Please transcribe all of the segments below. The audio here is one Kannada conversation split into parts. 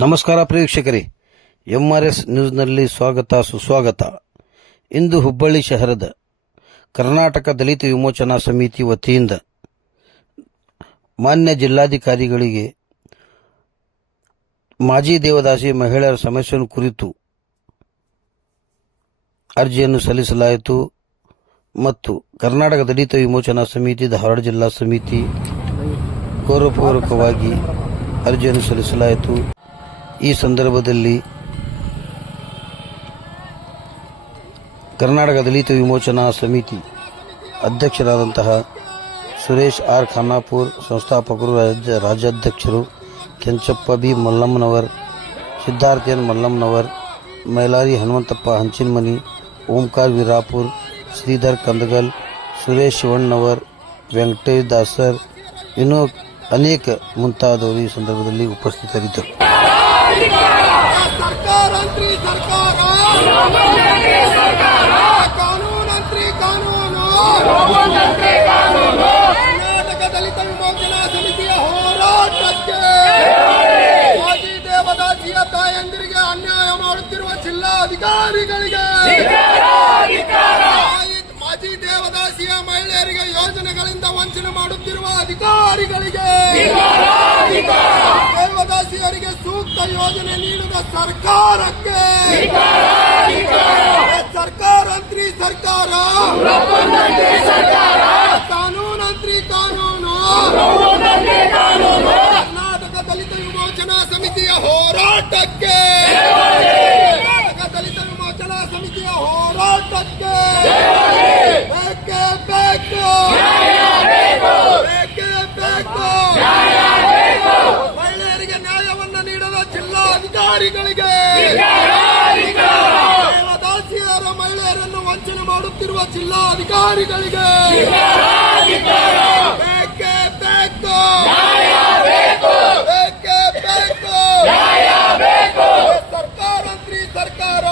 ನಮಸ್ಕಾರ ಪ್ರೇಕ್ಷಕರೇ, ಎಂಆರ್ಎಸ್ ನ್ಯೂಸ್ನಲ್ಲಿ ಸ್ವಾಗತ ಸುಸ್ವಾಗತ. ಇಂದು ಹುಬ್ಬಳ್ಳಿ ಶಹರದ ಕರ್ನಾಟಕ ದಲಿತ ವಿಮೋಚನಾ ಸಮಿತಿ ವತಿಯಿಂದ ಮಾನ್ಯ ಜಿಲ್ಲಾಧಿಕಾರಿಗಳಿಗೆ ಮಾಜಿ ದೇವದಾಸಿ ಮಹಿಳೆಯರ ಸಮಸ್ಯೆಯನ್ನು ಕುರಿತು ಅರ್ಜಿಯನ್ನು ಸಲ್ಲಿಸಲಾಯಿತು ಮತ್ತು ಕರ್ನಾಟಕ ದಲಿತ ವಿಮೋಚನಾ ಸಮಿತಿ ಧಾರವಾಡ ಜಿಲ್ಲಾ ಸಮಿತಿ ಗೌರವಪೂರ್ವಕವಾಗಿ ಅರ್ಜಿಯನ್ನು ಸಲ್ಲಿಸಲಾಯಿತು. ಈ ಸಂದರ್ಭದಲ್ಲಿ ಕರ್ನಾಟಕ ದಲಿತ ವಿಮೋಚನಾ ಸಮಿತಿ ಅಧ್ಯಕ್ಷರಾದಂತಹ ಸುರೇಶ್ ಆರ್ ಖಾನಾಪುರ್, ಸಂಸ್ಥಾಪಕರು ರಾಜ್ಯಾಧ್ಯಕ್ಷರು ಕೆಂಚಪ್ಪ ಬಿ ಮಲ್ಲಮ್ಮನವರ್, ಸಿದ್ಧಾರ್ಥ ಎನ್ ಮಲ್ಲಮ್ಮನವರ್, ಮೈಲಾರಿ ಹನುಮಂತಪ್ಪ ಹಂಚಿನಮನಿ, ಓಂಕಾರ್ ವೀರಾಪುರ್, ಶ್ರೀಧರ್ ಕಂದಗಲ್, ಸುರೇಶ್ ಶಿವಣ್ಣವರ್, ವೆಂಕಟೇಶ್ ದಾಸರ್, ಇನ್ನೂ ಅನೇಕ ಮುಂತಾದವರು ಈ ಸಂದರ್ಭದಲ್ಲಿ ಉಪಸ್ಥಿತರಿದ್ದರು. ಕರ್ನಾಟಕ ದಲಿತ ವಿಮೋಚನಾ ಸಮಿತಿಯ ಹೋರಾಟಕ್ಕೆ ಮಾಜಿ ದೇವದಾಸಿಯ ತಾಯಂದಿರಿಗೆ ಅನ್ಯಾಯ ಮಾಡುತ್ತಿರುವ ಜಿಲ್ಲಾಧಿಕಾರಿಗಳಿಗೆ, ಮಾಜಿ ದೇವದಾಸಿಯ ಮಹಿಳೆಯರಿಗೆ ಯೋಜನೆಗಳಿಂದ ವಂಚನೆ ಮಾಡುತ್ತಿರುವ ಅಧಿಕಾರಿಗಳಿಗೆ, ದೇವದಾಸಿಯರಿಗೆ ಸೂಕ್ತ ಯೋಜನೆ ನೀಡಿದ ಸರ್ಕಾರಕ್ಕೆ, ಸರ್ಕಾರಂತ್ರಿ ಸರ್ಕಾರ, ಕಾನೂನಂತ್ರಿ ಕಾನೂನು, ಕರ್ನಾಟಕ ದಲಿತ ವಿಮೋಚನಾ ಸಮಿತಿಯ ಹೋರಾಟಕ್ಕೆ, ಕರ್ನಾಟಕ ದಲಿತ ವಿಮೋಚನಾ ಸಮಿತಿಯ ಹೋರಾಟಕ್ಕೆ ಬೇಕೇ ಬೇಕು, ಬೇಕೇ ಬೇಕು. ಮಹಿಳೆಯರಿಗೆ ನ್ಯಾಯವನ್ನು ನೀಡದ ಜಿಲ್ಲಾಧಿಕಾರಿಗಳಿಗೆ, ದೇವದಾಸಿಯರ ಮಹಿಳೆಯರನ್ನು ವಂಚನೆ ಮಾಡುತ್ತಿರುವ ಜಿಲ್ಲಾಧಿಕಾರಿಗಳಿಗೆ ಬೇಕೇ ಬೇಕು, ಬೇಕೇ ಬೇಕು. ಸರ್ಕಾರಂತ್ರಿ ಸರ್ಕಾರ,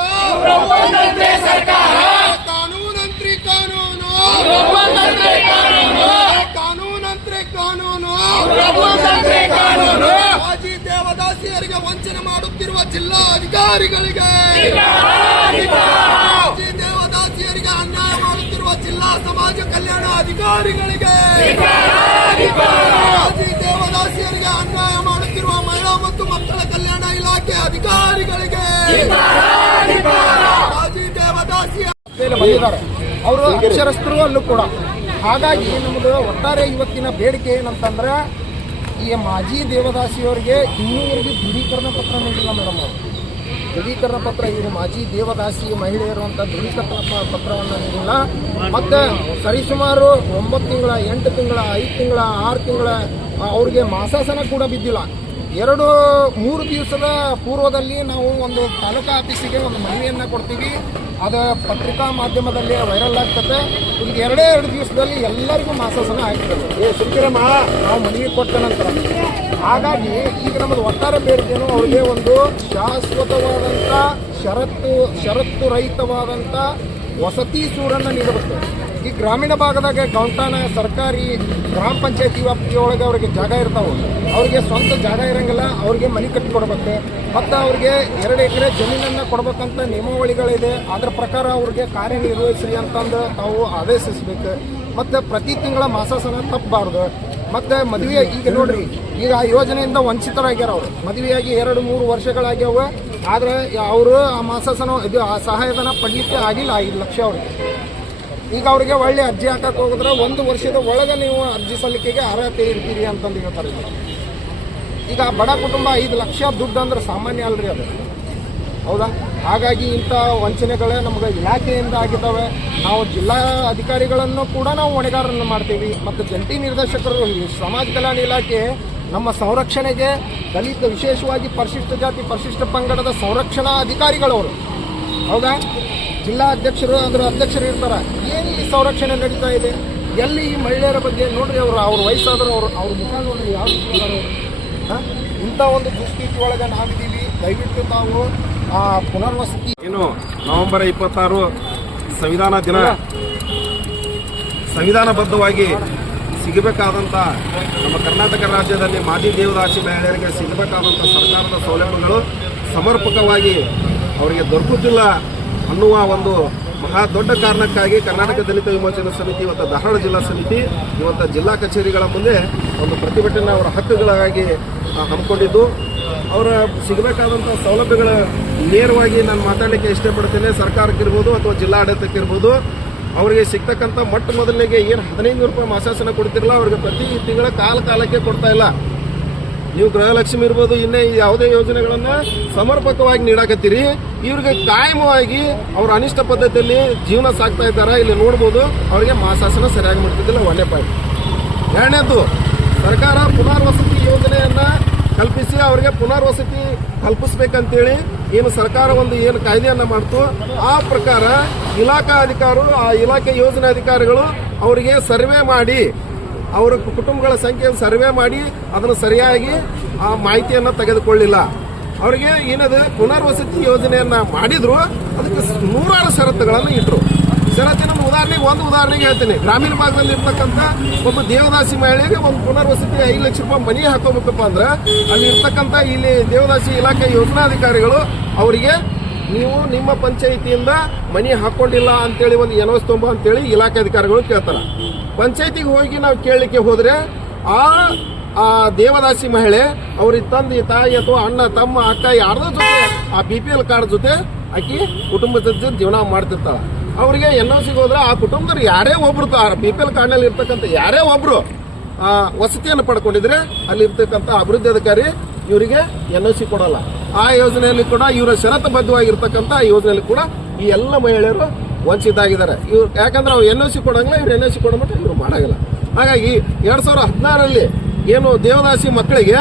ಕಾನೂನಂತ್ರಿ ಕಾನೂನು, ಕಾನೂನಂತ್ರಿ ಕಾನೂನು, ಮಾಜಿ ದೇವದಾಸಿಯರಿಗೆ ವಂಚನೆ ಮಾಡುತ್ತಿರುವ ಜಿಲ್ಲಾಧಿಕಾರಿಗಳಿಗೆ, ಮಾಜಿ ದೇವದಾಸಿಯರಿಗೆ ಅನ್ಯಾಯ ಮಾಡುತ್ತಿರುವ ಜಿಲ್ಲಾ ಸಮಾಜ ಕಲ್ಯಾಣ ಅಧಿಕಾರಿಗಳಿಗೆ, ಮಾಜಿ ದೇವದಾಸಿಯರಿಗೆ ಅನ್ಯಾಯ ಮಾಡುತ್ತಿರುವ ಮಹಿಳಾ ಮತ್ತು ಮಕ್ಕಳ ಕಲ್ಯಾಣ ಇಲಾಖೆ ಅಧಿಕಾರಿಗಳಿಗೆ, ಮಾಜಿ ದೇವದಾಸಿಯ ಬಂದಿದ್ದಾರೆ ಅವರು ಅಕ್ಷರಸ್ಥರು ಅಲ್ಲೂ ಕೂಡ. ಹಾಗಾಗಿ ನಮ್ದು ಒಟ್ಟಾರೆ ಇವತ್ತಿನ ಬೇಡಿಕೆ ಏನಂತಂದ್ರೆ, ಈ ಮಾಜಿ ದೇವದಾಸಿಯವರಿಗೆ ಇನ್ನೂವರೆಗೆ ದೃಢೀಕರಣ ಪತ್ರ ನೀಡಿಲ್ಲ ಮೇಡಮ್. ಅವರು ದೃಢೀಕರಣ ಪತ್ರ, ಇವರು ಮಾಜಿ ದೇವದಾಸಿ ಮಹಿಳೆಯರು ಅಂತ ದೃಢೀಕರಣ ಪತ್ರವನ್ನು ನೀಡಿಲ್ಲ. ಮತ್ತು ಸರಿಸುಮಾರು 9 ತಿಂಗಳ, 8 ತಿಂಗಳ, 5 ತಿಂಗಳ, 6 ತಿಂಗಳ ಅವ್ರಿಗೆ ಮಾಸಾಸನ ಕೂಡ ಬಿದ್ದಿಲ್ಲ. 2-3 ದಿವಸದ ಪೂರ್ವದಲ್ಲಿ ನಾವು ಒಂದು ತಾಲೂಕಾ ಆಫೀಸಿಗೆ ಒಂದು ಮನವಿಯನ್ನು ಕೊಡ್ತೀವಿ. ಅದು ಪತ್ರಿಕಾ ಮಾಧ್ಯಮದಲ್ಲಿ ವೈರಲ್ ಆಗ್ತದೆ. ಈಗ 2 ದಿವಸದಲ್ಲಿ ಎಲ್ಲರಿಗೂ ಮಾಸಾಸನ ಆಗ್ತದೆ ನಾವು ಮನವಿ ಕೊಟ್ಟ ನಂತರ. ಹಾಗಾಗಿ ಈಗ ನಮ್ಮದು ಒಟ್ಟಾರೆ ಬೇಡಿಕೆನು ಅವ್ರಿಗೆ ಒಂದು ಶಾಶ್ವತವಾದಂಥ ಷರತ್ತು ರಹಿತವಾದಂಥ ವಸತಿ ಸೂರನ್ನು ನೀಡಬೇಕು. ಈ ಗ್ರಾಮೀಣ ಭಾಗದಾಗ ಗೌಂಟಾನ ಸರ್ಕಾರಿ ಗ್ರಾಮ ಪಂಚಾಯತಿ ವ್ಯಾಪ್ತಿಯೊಳಗೆ ಅವ್ರಿಗೆ ಜಾಗ ಇರ್ತಾವೆ, ಅವ್ರಿಗೆ ಸ್ವಂತ ಜಾಗ ಇರಂಗಿಲ್ಲ, ಅವ್ರಿಗೆ ಮನೆ ಕಟ್ಟಿಕೊಡ್ಬೇಕು. ಮತ್ತು ಅವ್ರಿಗೆ 2 ಎಕರೆ ಜಮೀನನ್ನು ಕೊಡ್ಬೇಕಂತ ನಿಯಮಾವಳಿಗಳಿದೆ. ಅದರ ಪ್ರಕಾರ ಅವ್ರಿಗೆ ಕಾರ್ಯನಿರ್ವಹಿಸಿ ಅಂತಂದು ತಾವು ಆದೇಶಿಸಬೇಕು. ಮತ್ತು ಪ್ರತಿ ತಿಂಗಳ ಮಾಸಾಸನ ತಪ್ಪಬಾರ್ದು. ಮತ್ತು ಮದುವೆ, ಈಗ ನೋಡ್ರಿ, ಈಗ ಆ ಯೋಜನೆಯಿಂದ ವಂಚಿತರಾಗ್ಯಾರ. ಅವರು ಮದುವೆಯಾಗಿ 2-3 ವರ್ಷಗಳಾಗ್ಯಾವ. ಆದರೆ ಅವರು ಆ ಮಾಸಾಸನ ಆ ಸಹಾಯಧನ ಪಡಲಿಕ್ಕೆ ಆಗಿಲ್ಲ 5 ಲಕ್ಷ ಅವ್ರಿಗೆ. ಈಗ ಅವ್ರಿಗೆ ಒಳ್ಳೆ ಅರ್ಜಿ ಹಾಕಕ್ಕೆ ಹೋಗಿದ್ರೆ 1 ವರ್ಷದ ಒಳಗೆ ನೀವು ಅರ್ಜಿ ಸಲ್ಲಿಕೆಗೆ ಅರ್ಹತೆ ಇರ್ತೀರಿ ಅಂತಂದು ಹೇಳ್ತಾರೆ. ಈಗ ಬಡ ಕುಟುಂಬ 5 ಲಕ್ಷ ದುಡ್ಡು ಅಂದ್ರೆ ಸಾಮಾನ್ಯ ಅಲ್ರಿ ಅದು, ಹೌದಾ? ಹಾಗಾಗಿ ಇಂಥ ವಂಚನೆಗಳೇ ನಮ್ಗೆ ಇಲಾಖೆಯಿಂದ ಆಗಿದ್ದಾವೆ. ನಾವು ಜಿಲ್ಲಾ ಅಧಿಕಾರಿಗಳನ್ನು ಕೂಡ ನಾವು ಹೊಣೆಗಾರರನ್ನು ಮಾಡ್ತೀವಿ. ಮತ್ತು ಜಂಟಿ ನಿರ್ದೇಶಕರು ಸಮಾಜ ಕಲ್ಯಾಣ ಇಲಾಖೆ ನಮ್ಮ ಸಂರಕ್ಷಣೆಗೆ ದಲಿತ, ವಿಶೇಷವಾಗಿ ಪರಿಶಿಷ್ಟ ಜಾತಿ ಪರಿಶಿಷ್ಟ ಪಂಗಡದ ಸಂರಕ್ಷಣಾ ಅಧಿಕಾರಿಗಳವರು, ಹೌದಾ? ಜಿಲ್ಲಾ ಅಧ್ಯಕ್ಷರು ಅದರ ಅಧ್ಯಕ್ಷರು ಇರ್ತಾರೆ. ಏನು ಈ ಸಂರಕ್ಷಣೆ ನಡೀತಾ ಇದೆ? ಎಲ್ಲಿ ಈ ಮಹಿಳೆಯರ ಬಗ್ಗೆ ನೋಡ್ರಿ, ಅವ್ರ ವಯಸ್ಸಾದರೂ ಅವ್ರ ಮುಖ ನೋಡ್ರಿ ಯಾವ ರೀತಿ ಅವರು. ಇಂಥ ಒಂದು ದುಸ್ಥಿತಿ ಒಳಗೆ ನಾವಿದ್ದೀವಿ. ದಯವಿಟ್ಟು ತಾವು ಪುನರ್ವಸತಿ ಏನು ನವೆಂಬರ್ 26 ಸಂವಿಧಾನ ದಿನ ಸಂವಿಧಾನಬದ್ಧವಾಗಿ ಸಿಗಬೇಕಾದಂಥ ನಮ್ಮ ಕರ್ನಾಟಕ ರಾಜ್ಯದಲ್ಲಿ ಮಾಜಿ ದೇವದಾಸಿ ಮಹಿಳೆಯರಿಗೆ ಸಿಗಬೇಕಾದಂಥ ಸರ್ಕಾರದ ಸೌಲಭ್ಯಗಳು ಸಮರ್ಪಕವಾಗಿ ಅವರಿಗೆ ದೊರಕುತ್ತಿಲ್ಲ ಅನ್ನುವ ಒಂದು ಮಹಾ ದೊಡ್ಡ ಕಾರಣಕ್ಕಾಗಿ ಕರ್ನಾಟಕ ದಲಿತ ವಿಮೋಚನಾ ಸಮಿತಿ ಇವತ್ತು ಧಾರವಾಡ ಜಿಲ್ಲಾ ಸಮಿತಿ ಇವತ್ತು ಜಿಲ್ಲಾ ಕಚೇರಿಗಳ ಮುಂದೆ ಒಂದು ಪ್ರತಿಭಟನೆ ಅವರ ಹಕ್ಕುಗಳಾಗಿ ಹಮ್ಮಿಕೊಂಡಿದ್ದು ಅವರ ಸಿಗಬೇಕಾದಂಥ ಸೌಲಭ್ಯಗಳ ನೇರವಾಗಿ ನಾನು ಮಾತಾಡಲಿಕ್ಕೆ ಇಷ್ಟಪಡ್ತೇನೆ. ಸರ್ಕಾರಕ್ಕಿರ್ಬೋದು ಅಥವಾ ಜಿಲ್ಲಾಡಳಿತಕ್ಕಿರ್ಬೋದು ಅವರಿಗೆ ಸಿಗ್ತಕ್ಕಂಥ ಮೊಟ್ಟ ಮೊದಲಿಗೆ ಏನು 1500 ರೂಪಾಯಿ ಮಾಸಾಸನ ಕೊಡ್ತಿರಲ್ಲ ಅವ್ರಿಗೆ ಪ್ರತಿ ತಿಂಗಳ ಕಾಲಕ್ಕೆ ಕೊಡ್ತಾ ಇಲ್ಲ. ನೀವು ಗೃಹಲಕ್ಷ್ಮಿ ಇರ್ಬೋದು, ಇನ್ನೇ ಯಾವುದೇ ಯೋಜನೆಗಳನ್ನು ಸಮರ್ಪಕವಾಗಿ ನೀಡಾಕತ್ತೀರಿ. ಇವ್ರಿಗೆ ಕಾಯಮವಾಗಿ ಅವ್ರ ಅನಿಷ್ಟ ಪದ್ಧತಿಯಲ್ಲಿ ಜೀವನ ಸಾಕ್ತಾ ಇದ್ದಾರೆ. ಇಲ್ಲಿ ನೋಡ್ಬೋದು ಅವರಿಗೆ ಮಾಸಾಸನ ಸರಿಯಾಗಿ ಮಾಡ್ತಿದ್ದಿಲ್ಲ. 1ನೇ ಪಾಯಿಂಟ್. 2ನೇದು, ಸರ್ಕಾರ ಪುನರ್ವಸತಿ ಯೋಜನೆಯನ್ನ ಕಲ್ಪಿಸಿ ಅವರಿಗೆ ಪುನರ್ವಸತಿ ಕಲ್ಪಿಸ್ಬೇಕಂತೇಳಿ ಏನು ಸರ್ಕಾರ ಒಂದು ಏನು ಕಾಯ್ದೆಯನ್ನ ಮಾಡ್ತು ಆ ಪ್ರಕಾರ ಇಲಾಖಾ ಅಧಿಕಾರಿಗಳು ಆ ಇಲಾಖೆ ಯೋಜನೆ ಅಧಿಕಾರಿಗಳು ಅವರಿಗೆ ಸರ್ವೆ ಮಾಡಿ ಅವರ ಕುಟುಂಬಗಳ ಸಂಖ್ಯೆಯನ್ನು ಸರ್ವೆ ಮಾಡಿ ಅದನ್ನು ಸರಿಯಾಗಿ ಆ ಮಾಹಿತಿಯನ್ನು ತೆಗೆದುಕೊಳ್ಳಿಲ್ಲ. ಅವರಿಗೆ ಏನದು ಪುನರ್ವಸತಿ ಯೋಜನೆಯನ್ನ ಮಾಡಿದ್ರು, ಅದಕ್ಕೆ 100 ಷರತ್ತುಗಳನ್ನು ಇಟ್ಟರು. ಷರತ್ತಿನ ಒಂದು ಉದಾಹರಣೆಗೆ ಹೇಳ್ತೀನಿ. ಗ್ರಾಮೀಣ ಭಾಗದಲ್ಲಿ ಇರ್ತಕ್ಕಂಥ ಒಬ್ಬ ದೇವದಾಸಿ ಮಹಿಳೆಗೆ ಒಂದು ಪುನರ್ವಸತಿ 5 ಲಕ್ಷ ರೂಪಾಯಿ ಮನಿ ಹಾಕೋಬೇಕಪ್ಪ ಅಂದ್ರೆ ಅಲ್ಲಿ ಇರ್ತಕ್ಕಂಥ ಇಲ್ಲಿ ದೇವದಾಸಿ ಇಲಾಖೆ ಯೋಜನಾಧಿಕಾರಿಗಳು ಅವರಿಗೆ ನೀವು ನಿಮ್ಮ ಪಂಚಾಯಿತಿಯಿಂದ ಮನಿ ಹಾಕೊಂಡಿಲ್ಲ ಅಂತೇಳಿ ಒಂದು ಎನ್ಒಸ್ ತುಂಬ ಅಂತೇಳಿ ಇಲಾಖೆ ಅಧಿಕಾರಿಗಳು ಕೇಳ್ತಾರೆ. ಪಂಚಾಯತಿಗೆ ಹೋಗಿ ನಾವು ಕೇಳಲಿಕ್ಕೆ ಹೋದ್ರೆ ಆ ದೇವದಾಸಿ ಮಹಿಳೆ ಅವ್ರಿಗೆ ತಂದೆ ತಾಯಿ ಅಥವಾ ಅಣ್ಣ ತಮ್ಮ ಅಕ್ಕ ಯಾರ್ದೋ ಜೊತೆ ಆ BPL ಕಾರ್ಡ್ ಜೊತೆ ಆಕಿ ಕುಟುಂಬದ ಜೊತೆ ಜೀವನ ಮಾಡ್ತಿರ್ತಾಳೆ. ಅವರಿಗೆ ಎನ್ಒಸಿಗೆ ಹೋದ್ರೆ ಆ ಕುಟುಂಬದವ್ರು ಯಾರೇ ಒಬ್ರು BPL ಕಾರ್ಡ್ನಲ್ಲಿ ಇರ್ತಕ್ಕಂಥ ಯಾರೇ ಒಬ್ರು ವಸತಿಯನ್ನು ಪಡ್ಕೊಂಡಿದ್ರೆ ಅಲ್ಲಿ ಇರ್ತಕ್ಕಂಥ ಅಭಿವೃದ್ಧಿ ಅಧಿಕಾರಿ ಇವರಿಗೆ ಎನ್ಒಸಿ ಕೊಡಲ್ಲ. ಆ ಯೋಜನೆಯಲ್ಲಿ ಕೂಡ ಇವರ ಷರತ್ತುಬದ್ಧವಾಗಿರ್ತಕ್ಕಂಥ ಯೋಜನೆಯಲ್ಲಿ ಕೂಡ ಈ ಎಲ್ಲ ಮಹಿಳೆಯರು ವಂಚಿತರಾಗಿದ್ದಾರೆ. ಇವ್ರು ಯಾಕಂದ್ರೆ ಅವ್ರು ಎನ್ಒಸಿ ಕೊಡಂಗಿಲ್ಲ, ಇವ್ರು ಎನ್ಒಸಿ ಕೊಡಬಿಟ್ಟು ಇವ್ರು ಮಾಡಾಗಿಲ್ಲ. ಹಾಗಾಗಿ 2016ರಲ್ಲಿ ಏನು ದೇವದಾಸಿ ಮಕ್ಕಳಿಗೆ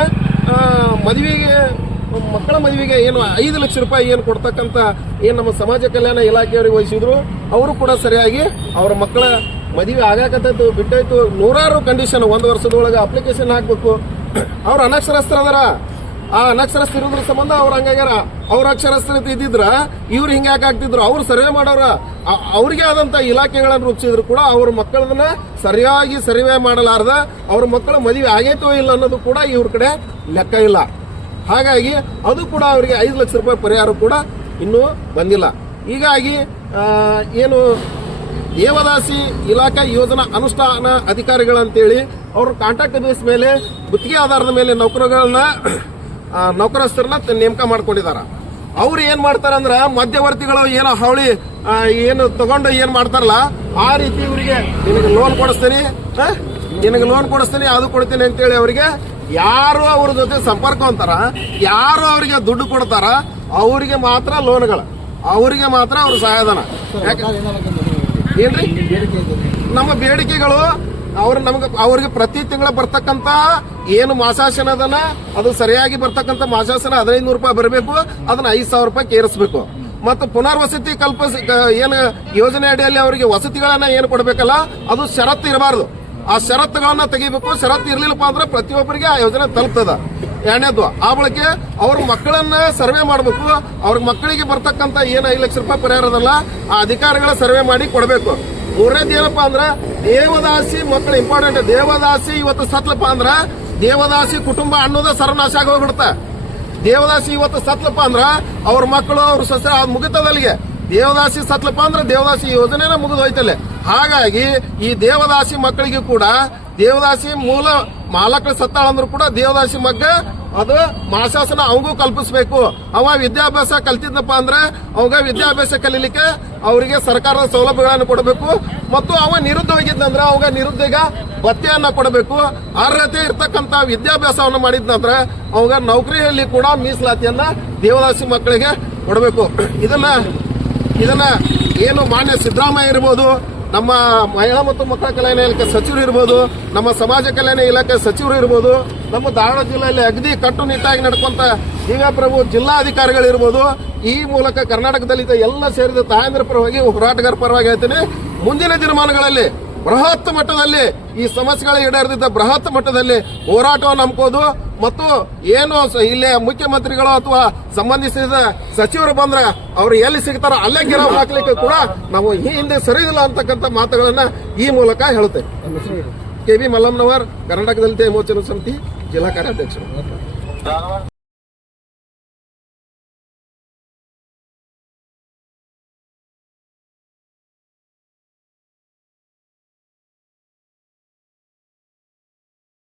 ಮಕ್ಕಳ ಮದುವೆಗೆ ಏನು 5 ಲಕ್ಷ ರೂಪಾಯಿ ಏನು ಕೊಡ್ತಕ್ಕಂಥ ಏನು ನಮ್ಮ ಸಮಾಜ ಕಲ್ಯಾಣ ಇಲಾಖೆಯವರಿಗೆ ವಹಿಸಿದ್ರು ಅವರು ಕೂಡ ಸರಿಯಾಗಿ ಅವರ ಮಕ್ಕಳ ಮದುವೆ ಆಗಾಕತ್ತೈತು ಬಿಟ್ಟಾಯ್ತು. 100 ಕಂಡೀಷನ್ 1 ವರ್ಷದೊಳಗೆ ಅಪ್ಲಿಕೇಶನ್ ಹಾಕ್ಬೇಕು. ಅವ್ರು ಅನಕ್ಷರಸ್ಥರದಾರ. ಆ ಅನಕ್ಷರಸ್ಥ ಇರೋದ್ರ ಸಂಬಂಧ ಅವ್ರು ಹಂಗಾಗ್ಯಾರ. ಅವ್ರ ಅಕ್ಷರಸ್ಥರ ಇದ್ದಿದ್ರ ಇವ್ರು ಹಿಂಗೆ ಆಗ್ತಿದ್ರು. ಅವ್ರು ಸರ್ವೆ ಮಾಡೋರ ಅವ್ರಿಗೆ ಆದಂತ ಇಲಾಖೆಗಳನ್ನು ರೂಪಿಸಿದ್ರು ಕೂಡ ಅವ್ರ ಮಕ್ಕಳನ್ನ ಸರಿಯಾಗಿ ಸರ್ವೆ ಮಾಡಲಾರ್ದ ಅವ್ರ ಮಕ್ಕಳ ಮದುವೆ ಆಗೈತೋ ಇಲ್ಲ ಅನ್ನೋದು ಕೂಡ ಇವ್ರ ಕಡೆ ಲೆಕ್ಕ ಇಲ್ಲ. ಹಾಗಾಗಿ ಅದು ಕೂಡ ಅವರಿಗೆ 5 ಲಕ್ಷ ರೂಪಾಯಿ ಪರಿಹಾರ ಕೂಡ ಇನ್ನೂ ಬಂದಿಲ್ಲ. ಹೀಗಾಗಿ ಏನು ದೇವದಾಸಿ ಇಲಾಖೆ ಯೋಜನಾ ಅನುಷ್ಠಾನ ಅಧಿಕಾರಿಗಳಂತೇಳಿ ಅವರು ಕಾಂಟ್ರಾಕ್ಟ್ ಬೇಸ್ ಮೇಲೆ ಗುತ್ತಿಗೆ ಆಧಾರದ ಮೇಲೆ ನೌಕರಸ್ಥರನ್ನ ನೇಮಕ ಮಾಡ್ಕೊಂಡಿದ್ದಾರೆ. ಅವ್ರು ಏನ್ ಮಾಡ್ತಾರ ಅಂದ್ರ ಮಧ್ಯವರ್ತಿಗಳು ಏನೋ ಹಾವಳಿ ಏನು ತಗೊಂಡು ಏನ್ ಮಾಡ್ತಾರಲ್ಲ ಆ ರೀತಿ ಇವರಿಗೆ ನಿನಗೆ ಲೋನ್ ಕೊಡಿಸ್ತೀನಿ ಅದು ಕೊಡ್ತೀನಿ ಅಂತೇಳಿ ಅವರಿಗೆ ಯಾರು ಅವ್ರ ಜೊತೆ ಸಂಪರ್ಕ ಅಂತಾರ, ಯಾರು ಅವರಿಗೆ ದುಡ್ಡು ಕೊಡ್ತಾರ ಅವರಿಗೆ ಮಾತ್ರ ಲೋನ್ಗಳ, ಅವರಿಗೆ ಮಾತ್ರ ಅವ್ರ ಸಹಾಯಧನ. ಏನ್ರಿ ನಮ್ಮ ಬೇಡಿಕೆಗಳು ಅವ್ರಿಗೆ ಪ್ರತಿ ತಿಂಗಳ ಬರ್ತಕ್ಕಂತ ಏನು ಮಾಸಾಸನ ಅದನ್ನ ಅದು ಸರಿಯಾಗಿ ಬರ್ತಕ್ಕಂಥ ಮಾಸಾಸನ 1500 ರೂಪಾಯಿ ಬರಬೇಕು. ಅದನ್ನ 5000 ರೂಪಾಯಿ ಕೇರಿಸಬೇಕು. ಮತ್ತು ಪುನರ್ವಸತಿ ಏನು ಯೋಜನೆ ಅಡಿಯಲ್ಲಿ ಅವರಿಗೆ ವಸತಿಗಳನ್ನ ಏನು ಕೊಡಬೇಕಲ್ಲ ಅದು ಷರತ್ತು ಇರಬಾರ್ದು. ಆ ಷರತ್ತುಗಳನ್ನ ತೆಗಿಬೇಕು. ಷರತ್ತು ಇರ್ಲಿಲ್ಲಪ್ಪ ಅಂದ್ರೆ ಪ್ರತಿಯೊಬ್ಬರಿಗೆ ಆ ಯೋಜನೆ ತಲುಪ್ತದ. 2ನೇದು, ಆ ಬಳಿಕೆ ಅವ್ರ ಮಕ್ಕಳನ್ನ ಸರ್ವೆ ಮಾಡಬೇಕು. ಅವ್ರ ಮಕ್ಕಳಿಗೆ ಬರ್ತಕ್ಕಂಥ ಏನು 5 ಲಕ್ಷ ರೂಪಾಯಿ ಪರಿಹಾರ ಅದಲ್ಲ ಆ ಅಧಿಕಾರಿಗಳ ಸರ್ವೆ ಮಾಡಿ ಕೊಡಬೇಕು. 3ನೇದು ಏನಪ್ಪಾ ಅಂದ್ರೆ ದೇವದಾಸಿ ಮಕ್ಕಳು ಇಂಪಾರ್ಟೆಂಟ್. ದೇವದಾಸಿ ಇವತ್ತು ಸತ್ಲಪ್ಪ ಅಂದ್ರ ದೇವದಾಸಿ ಕುಟುಂಬ ಅನ್ನೋದೇ ಸರ್ವನಾಶ ಆಗಿ ಹೋಗ್ಬಿಡುತ್ತೆ. ದೇವದಾಸಿ ಇವತ್ತು ಸತ್ಲಪ್ಪ ಅಂದ್ರ ಅವ್ರ ಮಕ್ಕಳು ಅವ್ರ ಸಸ್ಯ ಮುಗಿತದಲ್ಲಿಗೆ. ದೇವದಾಸಿ ಸತ್ಲಪ್ಪ ಅಂದ್ರೆ ದೇವದಾಸಿ ಯೋಜನೆನ ಮುಗಿದೋಯ್ತಲ್ಲ. ಹಾಗಾಗಿ ಈ ದೇವದಾಸಿ ಮಕ್ಕಳಿಗೆ ಕೂಡ ದೇವದಾಸಿ ಮೂಲ ಮಾಲಕರ ಸತ್ತಾಳಂದ್ರು ಕೂಡ ದೇವದಾಸಿ ಮಗ್ಗ ಅದು ಮಾಸಾಸನ ಅವಂಗೂ ಕಲ್ಪಿಸಬೇಕು. ಅವ ವಿದ್ಯಾಭ್ಯಾಸ ಕಲ್ತಿದ್ನಪ್ಪ ಅಂದ್ರೆ ಅವಾಗ ವಿದ್ಯಾಭ್ಯಾಸ ಕಲೀಲಿಕ್ಕೆ ಅವರಿಗೆ ಸರ್ಕಾರದ ಸೌಲಭ್ಯಗಳನ್ನು ಕೊಡಬೇಕು. ಮತ್ತು ಅವ ನಿರುದ್ಯೋಗಿದ್ನಂದ್ರೆ ಅವಾಗ ನಿರುದ್ಯೋಗ ಭತ್ಯೆಯನ್ನ ಕೊಡಬೇಕು. ಅರ್ಹತೆ ಇರ್ತಕ್ಕಂಥ ವಿದ್ಯಾಭ್ಯಾಸವನ್ನು ಮಾಡಿದ್ನಂದ್ರೆ ಅವಾಗ ನೌಕರಿಯಲ್ಲಿ ಕೂಡ ಮೀಸಲಾತಿಯನ್ನ ದೇವದಾಸಿ ಮಕ್ಕಳಿಗೆ ಕೊಡಬೇಕು. ಇದನ್ನ ಏನು ಮಾನ್ಯ ಸಿದ್ದರಾಮಯ್ಯ ಇರ್ಬೋದು, ನಮ್ಮ ಮಹಿಳಾ ಮತ್ತು ಮಕ್ಕಳ ಕಲ್ಯಾಣ ಇಲಾಖೆ ಸಚಿವರು ಇರ್ಬೋದು, ನಮ್ಮ ಸಮಾಜ ಕಲ್ಯಾಣ ಇಲಾಖೆ ಸಚಿವರು ಇರ್ಬೋದು, ನಮ್ಮ ಧಾರವಾಡ ಜಿಲ್ಲೆಯಲ್ಲಿ ಅಗದಿ ಕಟ್ಟುನಿಟ್ಟಾಗಿ ನಡ್ಕೊಂತ ದಿವ್ಯಪ್ರಭು ಜಿಲ್ಲಾಧಿಕಾರಿಗಳಿರ್ಬೋದು, ಈ ಮೂಲಕ ಕರ್ನಾಟಕದಲ್ಲಿ ಎಲ್ಲ ಸೇರಿದ ತಾಯಂದಿರ ಪರವಾಗಿ ಹೋರಾಟಗಾರ ಪರವಾಗಿ ಹೇಳ್ತೀನಿ. ಮುಂದಿನ ದಿನಮಾನಗಳಲ್ಲಿ ಬೃಹತ್ ಮಟ್ಟದಲ್ಲಿ ಈ ಸಮಸ್ಯೆಗಳ ಈಡೇರಿದ ಬೃಹತ್ ಮಟ್ಟದಲ್ಲಿ ಹೋರಾಟವನ್ನು ಹಮ್ಮಿಕೋದು ಮತ್ತು ಏನು ಇಲ್ಲೇ ಮುಖ್ಯಮಂತ್ರಿಗಳು ಅಥವಾ ಸಂಬಂಧಿಸಿದ ಸಚಿವರು ಬಂದ್ರೆ ಅವ್ರು ಎಲ್ಲಿ ಸಿಗ್ತಾರೋ ಅಲ್ಲೇ ಗಿರಾವ್ ಹಾಕ್ಲಿಕ್ಕೆ ಕೂಡ ನಾವು ಈ ಹಿಂದೆ ಸರಿಯಿಲ್ಲ ಅಂತಕ್ಕಂಥ ಮಾತುಗಳನ್ನ ಈ ಮೂಲಕ ಹೇಳುತ್ತೇವೆ. ಕೆ ಬಿ ಮಲ್ಲಮ್ಮನವರ್, ಕರ್ನಾಟಕ ದಲಿತ ವಿಮೋಚನಾ ಸಮಿತಿ ಜಿಲ್ಲಾ ಕಾರ್ಯಾಧ್ಯಕ್ಷರು.